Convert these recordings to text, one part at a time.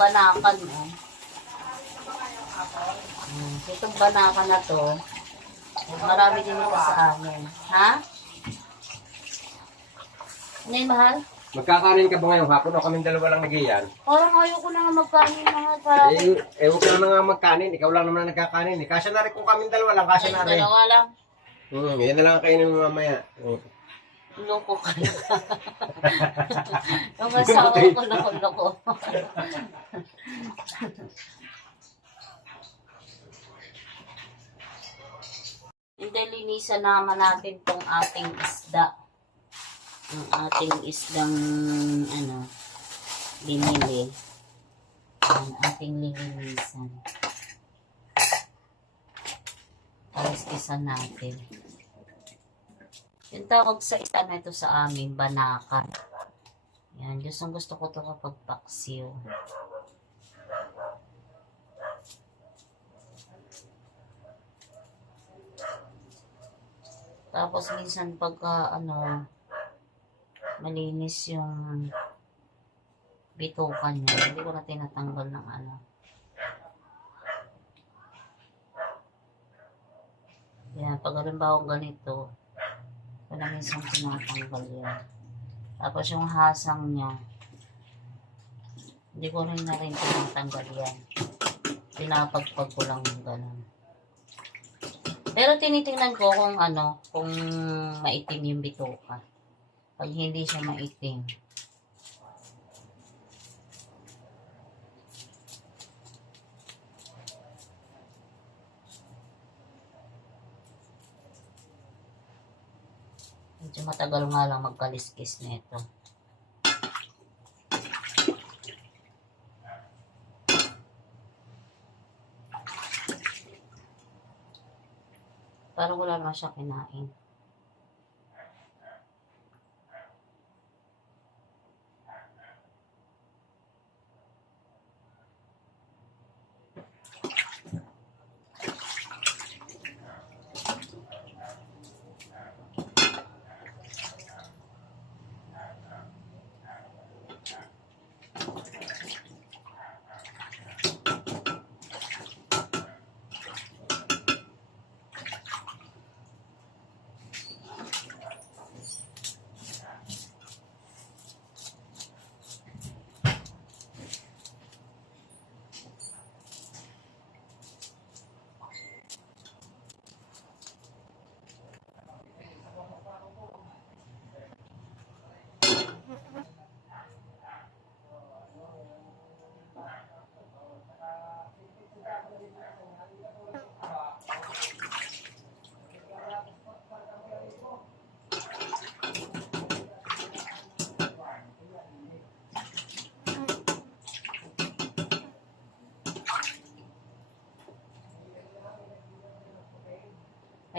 banakan, oh. Itong banakan na to, marami din ito sa amin. Ha? Ano yung mahal? Magkakanin ka ba ngayong hapon o kaming dalawa lang nagiyan? Parang ayoko na nga magkanin mga para. Huwag ka na nga magkanin. Ikaw lang naman nagkakanin. Kasya na rin kung kaming dalawa lang. Kasya na rin. Dalawa lang. Yan na lang ang kainin mo mamaya. Loko kayo. Yung asawa ko na loko. Hindi, linisan naman natin tong ating isda. Ang ating isdang binili. Ang ating lilinisan. Kaliskisan natin. Yung tawag sa isa na ito sa amin, banakan. Yan, gusto ko ito kapag paksiw. Tapos minsan pagka malinis yung bitukan niya, hindi ko na tinatanggal ng Yan, pag halimbawa ganito, wala minsan tinatanggal yan. Tapos yung hasang niya, hindi ko rin na rin tinatanggal yan. Pinapagpag ko lang yung ganun. Pero tinitingnan ko kung maitim yung bituka. Pag hindi siya maitim, medyo matagal nga lang magkaliskis nito. Parang wala naman siya kinain.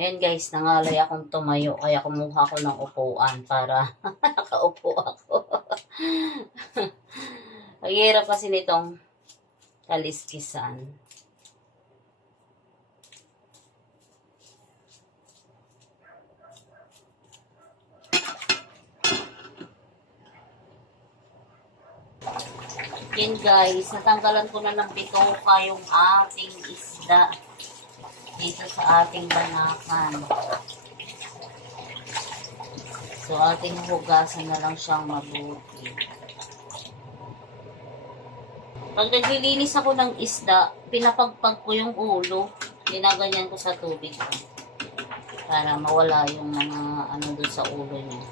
Ayan guys, nangalay akong tumayo kaya kumuha ko ng upuan para nakaupo ako. Ang hirap kasi nitong kaliskisan. Yan guys, natanggalan ko na ng bituka yung ating isda dito sa ating banakan. So, ating hugasan na lang siyang mabuti. Pag naglilinis ako ng isda, pinapagpag ko yung ulo. Ginaganyan ko sa tubig para mawala yung mga doon sa ulo niya.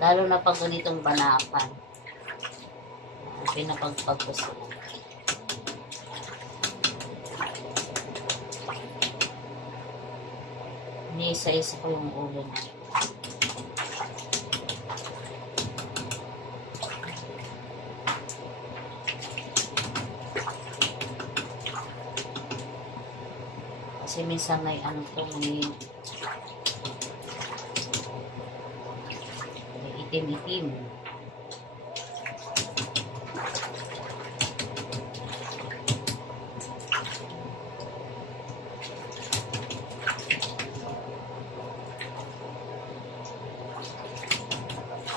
Lalo na pag ganitong banakan. Pinapagpag ko sa ulo. Isa-isa ko yung ulo niya. Kasi minsan may may itim-itim.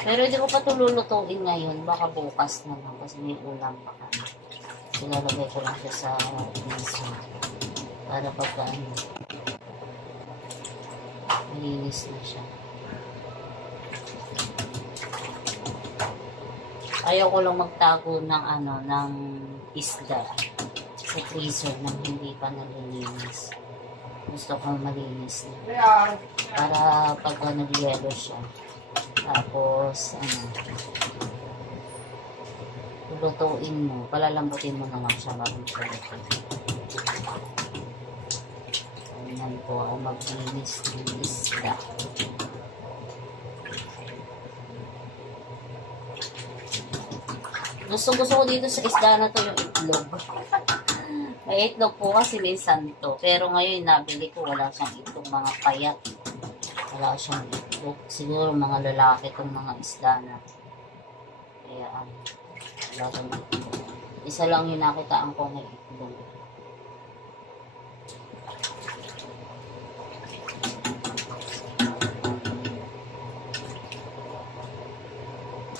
Pero hindi ko pa ito lulutuin ngayon. Baka bukas na lang kasi may ulam pa kami. Ilalagay ko lang siya sa piso. Para pagka ano, malinis na siya. Ayaw ko lang magtago ng ano, ng isda sa freezer nang hindi pa nalilinis. Gusto kong malinis na. Para pagka nag-yellow siya. Tapos, ano, lutuin mo. Palalambutin mo na lang siya bago siya lutuin. Ayan po ang maglinis ng isda. Gusto ko dito sa isda na to yung itlog. May itlog po kasi minsan to. Pero ngayon nabili ko wala siyang itlog, mga payat. Wala siyang itlog. Siguro mga lalaki tong mga isda na. Kaya wala siyang itlog. Isa lang yung nakitaan ko may itlog.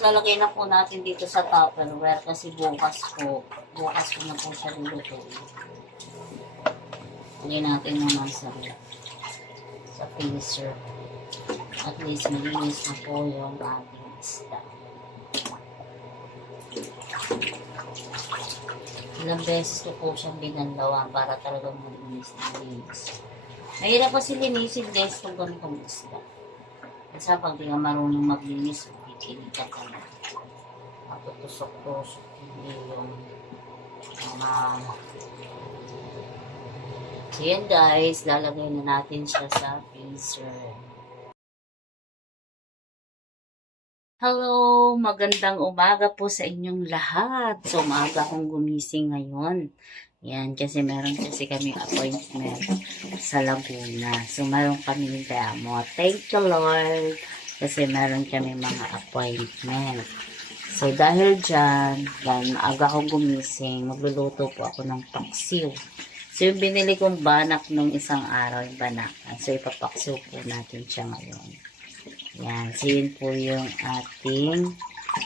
Lalagay na po natin dito sa Tupperware kasi bukas ko na po siya lulutuin. Lagay natin naman sa freezer. At least malinis na po yung ating isda. Ilang beses ko po siyang binanlawan para talagang malinis na malinis. Mahirap kasi linisin guys kung ganitong isda. Kasi pag di ka marunong maglinis, kinikat ka na. Matutusok-tusok. Hindi yung so yan guys, lalagay na natin siya sa freezer. Hello! Magandang umaga po sa inyong lahat. So, umaga akong gumising ngayon. Yan, kasi meron kasi kami appointment sa Laguna. So, meron kami demo. Thank you, Lord. Kasi meron kami mga appointment. So, dahil dyan maaga akong gumising, magluluto po ako ng paksiw. So, yung binili kong banak nung isang araw, yung banakan. So, ipapaksiw po natin siya ngayon. Yan. So, yun po yung ating,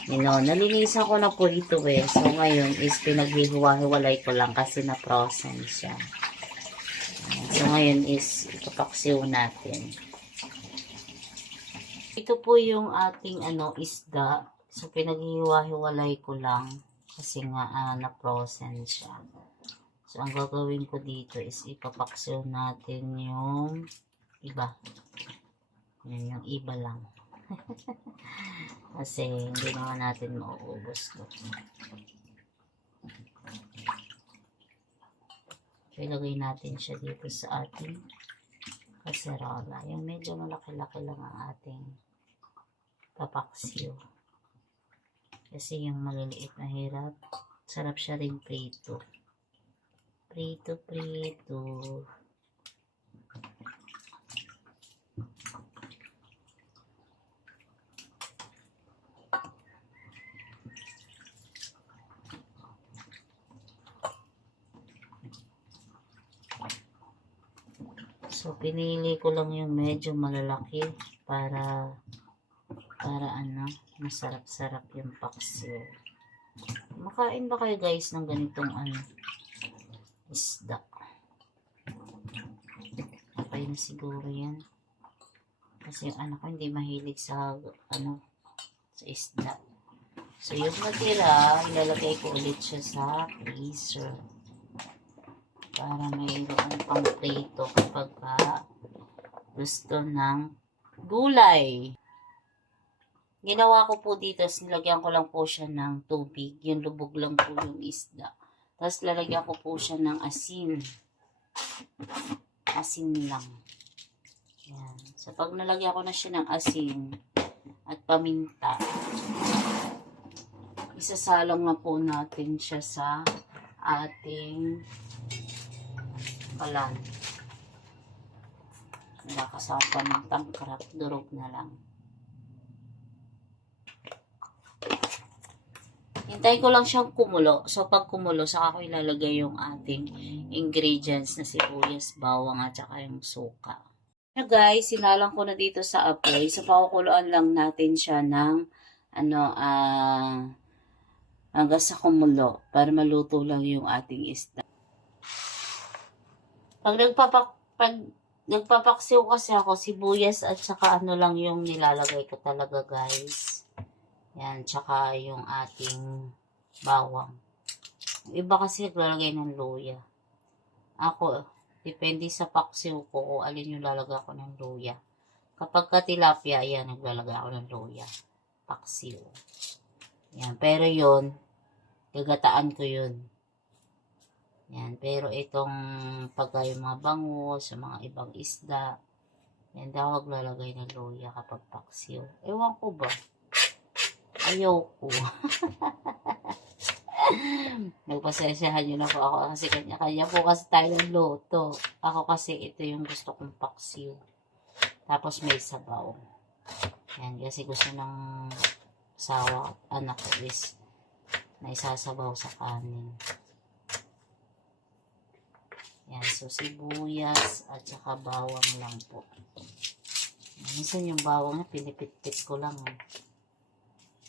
nalinisan ko na po ito eh. So, ngayon is pinaghihiwa-hiwalay ko lang kasi na-frozen siya. Yan. So, ngayon is ipapaksiw natin. Ito po yung ating isda. So, pinaghihiwa-hiwalay ko lang kasi nga na-frozen siya. So, ang gagawin ko dito is ipapaksiw natin yung iba. Yan, yung iba lang. Kasi hindi naman natin mauubos to. So, ilagay natin siya dito sa ating kaserola. Yung medyo malaki-laki lang ang ating papaksiw. Kasi yung maliliit na hirap, sarap siya rin prito. Prito. So, pinili ko lang yung medyo malalaki para masarap-sarap yung paksiw. Makain ba kayo guys ng ganitong isda? Okay na siguro yan. Kasi yung anak ko hindi mahilig sa sa isda. So, yung natira, ilalagay ko ulit siya sa freezer. Para mayroon pang prito kapag gusto ng gulay. Ginawa ko po dito, nilagyan ko lang po siya ng tubig. Yung lubog lang po yung isda. Tapos lalagyan ko po siya ng asin. Asin lang. Yan. So pag nalagyan ko na siya ng asin at paminta, isasalang na po natin siya sa ating kalan. Wala kasama pamintang krap, durog na lang. Hintay ko lang siyang kumulo. So, pag kumulo, saka ko ilalagay yung ating ingredients na sibuyas, bawang, at saka yung suka. Na guys, sinalang ko na dito sa apoy. So, pakukuluan lang natin siya ng hanggang sa kumulo para maluto lang yung ating isda. Pag nagpapaksiw kasi ako, sibuyas at saka ano lang yung nilalagay ko talaga, guys. Yan, tsaka yung ating bawang. Yung iba kasi naglalagay ng luya. Ako, depende sa paksiw ko kung alin yung lalagay ko ng luya. Kapag ka tilapia, yan, naglalagay ako ng luya. Paksiw. Yan, pero yun, gagataan ko yun. Yan, pero itong pagka yung mga bangus, sa mga ibang isda, yan, daw maglalagay ng luya kapag paksiw. Ewan ko ba? Ayaw ko. Nagpasensyahan nyo na po ako kasi kanya-kanya po kasi tayo ng loto. Ako kasi ito yung gusto kong paksiw. Tapos may sabaw. Yan, kasi gusto ng asawa at anak ko is na isasabaw sa kanin. Yan, so sibuyas at saka bawang lang po. Minsan yung bawang na pinipit-pit ko lang.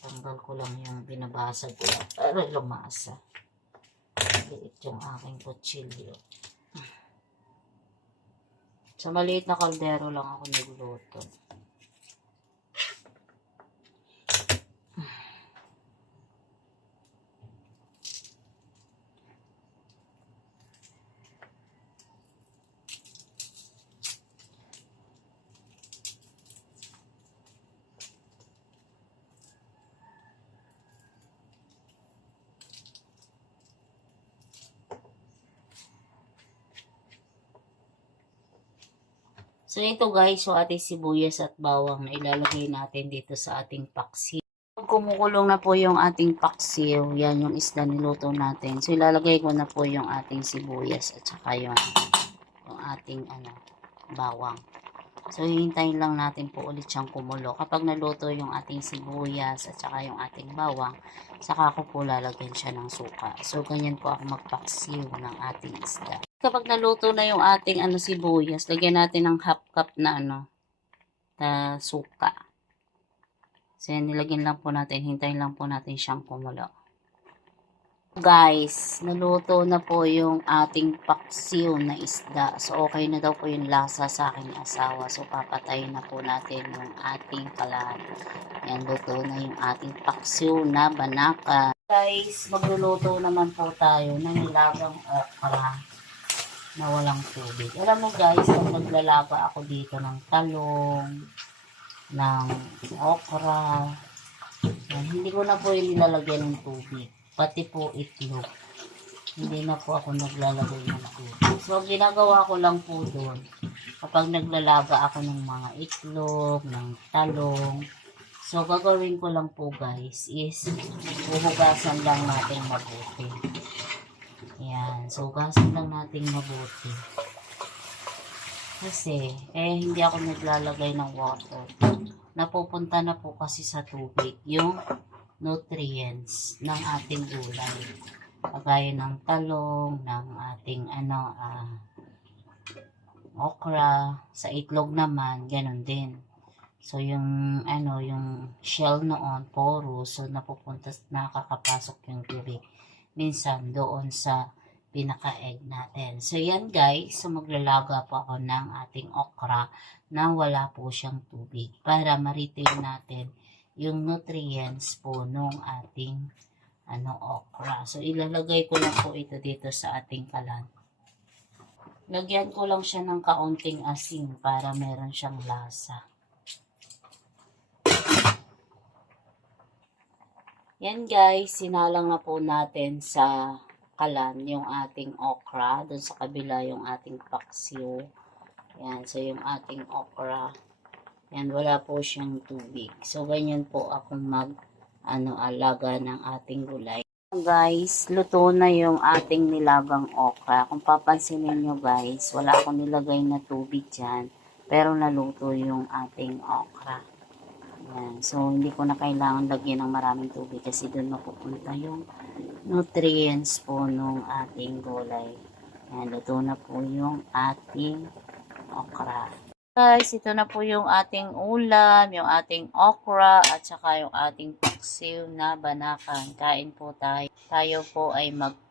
Tanggal ko lang yung binabasag ko para lumasa. Liit yung aking kutsilyo. Sa maliit na kaldero lang ako nagluto. So, ito guys, so ating sibuyas at bawang na ilalagay natin dito sa ating paksiw. Kumukulong na po yung ating paksiw, yan yung isda niluto natin. So, ilalagay ko na po yung ating sibuyas at saka yung ating bawang. So, hihintayin lang natin po ulit siyang kumulo. Kapag naluto yung ating sibuyas at saka yung ating bawang, saka ko po lalagyan siya ng suka. So, ganyan po ako magpaksiw ng ating isda. Kapag naluto na yung ating sibuyas, lagyan natin ng half cup na na suka. So, yan, nilagyan lang po natin, hintayin lang po natin siyang kumulo. Guys, naluto na po yung ating paksiw na isda. So, okay na daw po yung lasa sa aking asawa. So, papatayin na po natin yung ating kalan. Yan, luto na yung ating paksiw na banaka. Guys, magluluto naman po tayo ng nilagang okra na walang tubig. Alam mo guys, pag naglalaga ako dito ng talong, ng okra, yan, hindi ko na po yung nilalagyan ng tubig. Pati po itlog. Hindi na po ako naglalagay ng tubig. So, ginagawa ko lang po doon, kapag naglalaga ako ng mga itlog, ng talong, so, gagawin ko lang po guys, is huhugasan lang natin mabuti. Yan. So, hugasan lang natin mabuti. Kasi, hindi ako naglalagay ng water. Napupunta na po kasi sa tubig yung nutrients ng ating gulay. Kagaya ng talong, ng ating okra, sa itlog naman, ganun din. So, yung yung shell noon, porous, so nakakapasok yung tubig. Minsan, doon sa pinaka-egg natin. So, yan guys, so maglalaga po ako ng ating okra na wala po siyang tubig para ma-retain natin yung nutrients po nung ating okra. So, ilalagay ko lang po ito dito sa ating kalan. Lagyan ko lang siya ng kaunting asin para meron siyang lasa. Yan guys, sinalang na po natin sa kalan yung ating okra. Doon sa kabila yung ating paksiw. Yan, so yung ating okra. Yan, wala po siyang tubig. So, ganyan po akong alaga ng ating gulay. Guys, luto na yung ating nilagang okra. Kung papansinin nyo guys, wala akong nilagay na tubig dyan. Pero naluto yung ating okra. Yan. So, hindi ko na kailangan lagyan ng maraming tubig kasi doon mapupunta yung nutrients po nung ating gulay. Yan, luto na po yung ating okra. guys, ito na po yung ating ulam, yung ating okra, at saka yung ating paksiw na banakan. Kain po tayo. Tayo po ay mag-pray.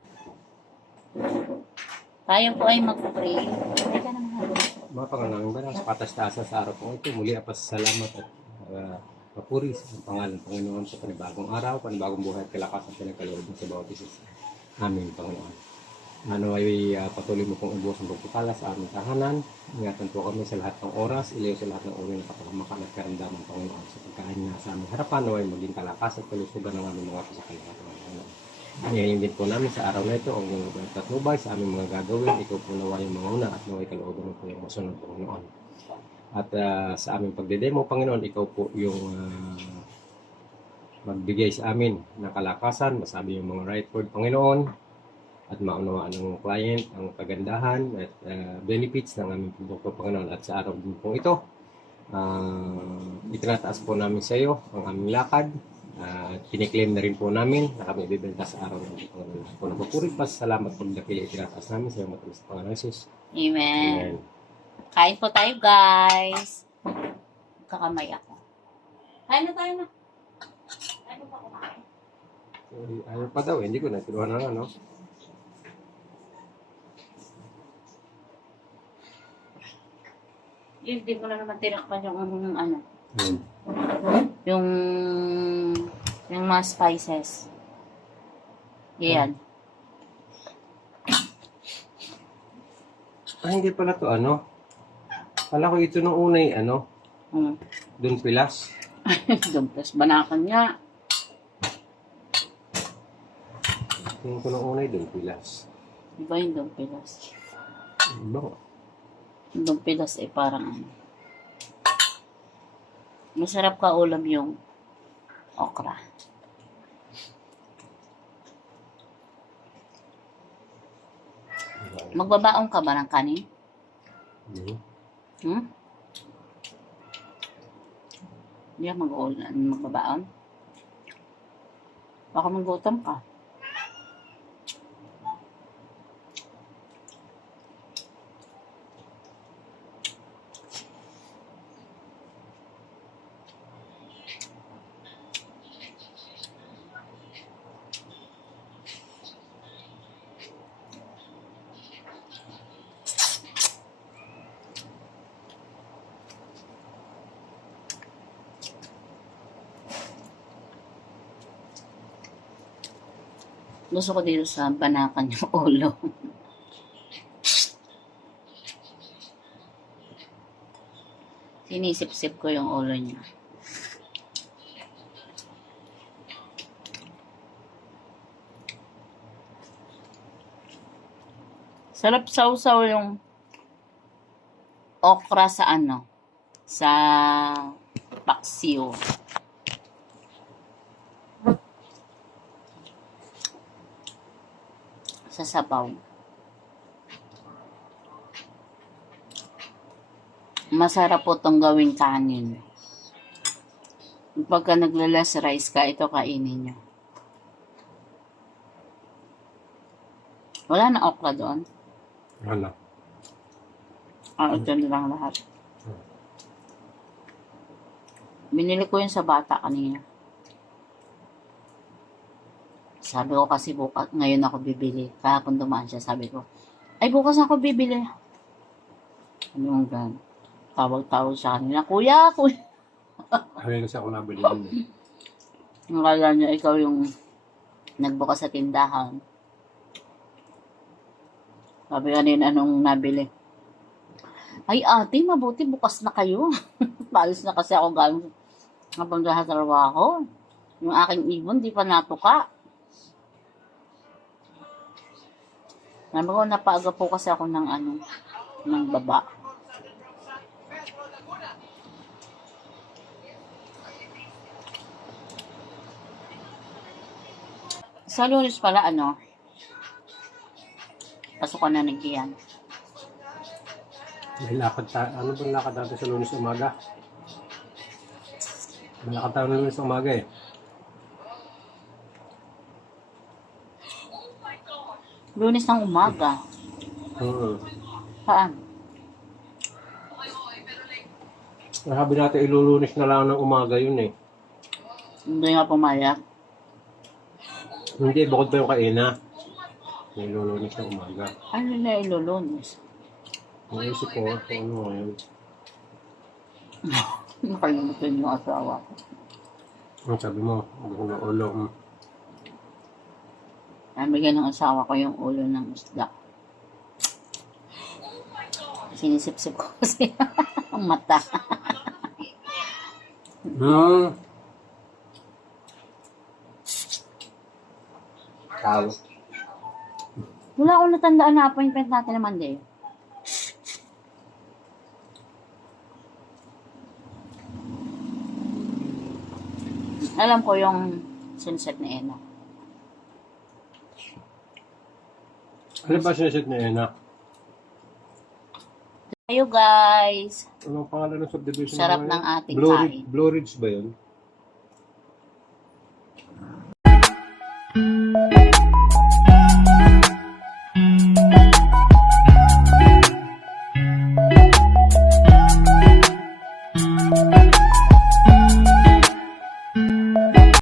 Teka naman. Mga pangalang ba sa patas-taasa sa araw po ito, muli salamat at papuri sa pangalan ng Panginoon sa panibagong araw, panibagong buhay at kalakasan pinagkaloob sa bawat isa sa amin, Panginoon. Ano ay patuloy mo pong ubos ang pagpapala sa aming tahanan. Ingatan po kami sa lahat ng oras, ilayo sa lahat ng uri ng kapahamakan at karamdaman, Panginoon. Sa pagkain na sa aming harapan, ay maging kalakas at kalusugan ng aming mga kasakalihan, Panginoon. Ngayon din po namin sa araw na ito, ang iyong tatnubay sa aming mga gagawin. Ikaw po nawa yung mga una at naway kalooban mo po yung masunod, Panginoon. At sa aming pagdedemo, Panginoon, ikaw po yung magbigay sa amin ng kalakasan, masabi yung mga right word, Panginoon, at maunawaan ng client ang kagandahan at benefits ng aming produkto, Panginoon. At sa araw din po ito, itinataas po namin sa iyo ang aming lakad. Kiniklaim na rin po namin na kami ibibenta sa araw ng Panginoon. Kung napapuri pa, salamat po dakili itinataas namin sa iyo, matamis sa Panginoon Jesus. Amen. Kain po tayo, guys. Kakamay ako. Kain na tayo na. Kain po pa kumain. Ayaw pa daw, hindi ko naturuan na ano. Hindi ko na naman tinakpan yung ano. Hmm. Yung mga spices. Yan. Hindi pala to ano. Kala ko ito nung unay ano. Doon pilas. Dumplas banakan nga. Tingin ko nung unay doon pilas. Iba yung dumpilas. Iba. Dumpilas ay parang ano. Masarap ka ulam yung okra. Magbabaong ka ba ng kanin? Hmm? Hindi ako magbabaon. Baka magutom ka. Gusto ko dito sa banakan yung ulo. Sinisip-sip ko yung ulo niya. Sarap sausaw yung okra sa ano, sa paksiw. Sa sabaw. Masarap po itong gawing kanin. Pagka naglalas rice ka, ito kainin nyo. Wala na okra doon. Wala. Ito na lang lahat. Binili ko yun sa bata kanina. Sabi ko kasi bukas, ngayon ako bibili. Kahapon dumaan siya, sabi ko, ay bukas ako bibili. Ano yung gan? Tawag-tawag sa kanila, kuya. Ayun kasi ako nabili din. Nakala niya ikaw yung nagbukas sa tindahan. Sabi kanina, anong nabili? Ay ate, mabuti bukas na kayo. Paalis na kasi ako galing habang sa trabaho. Yung aking ibon, di pa natuka. Sabi ko, napaaga po kasi ako ng ano, ng baba. Sa Lunes pala, ano, pasukan na nagdiyan. May lakad ano bang lakad natin sa Lunes umaga? May lakad tayo ng Lunes umaga eh. Lunes ng umaga. Oo. Saan? Sabi natin ilulunis na lang ng umaga yun eh. Hindi nga pumayag. Hindi, bukod pa yung kaina. Ilulunis ng umaga. Ano na ilulunis? Naisip ko, kung ano ngayon. Nakalimutan yung asawa ko. Ang sabi mo, gusto ng ulo. Nabigyan ng asawa ko yung ulo ng isda. Sinisip-sip ko kasi ang mata. Tao. Wala akong natandaan na appointment natin na Monday. Alam ko yung sunset ni Ena. Ano ba sinasit na Ena? Kayo guys, Anong pangalan ng subdivision? sarap na ng yun? ating Blue kain. Blue Ridge ba yun?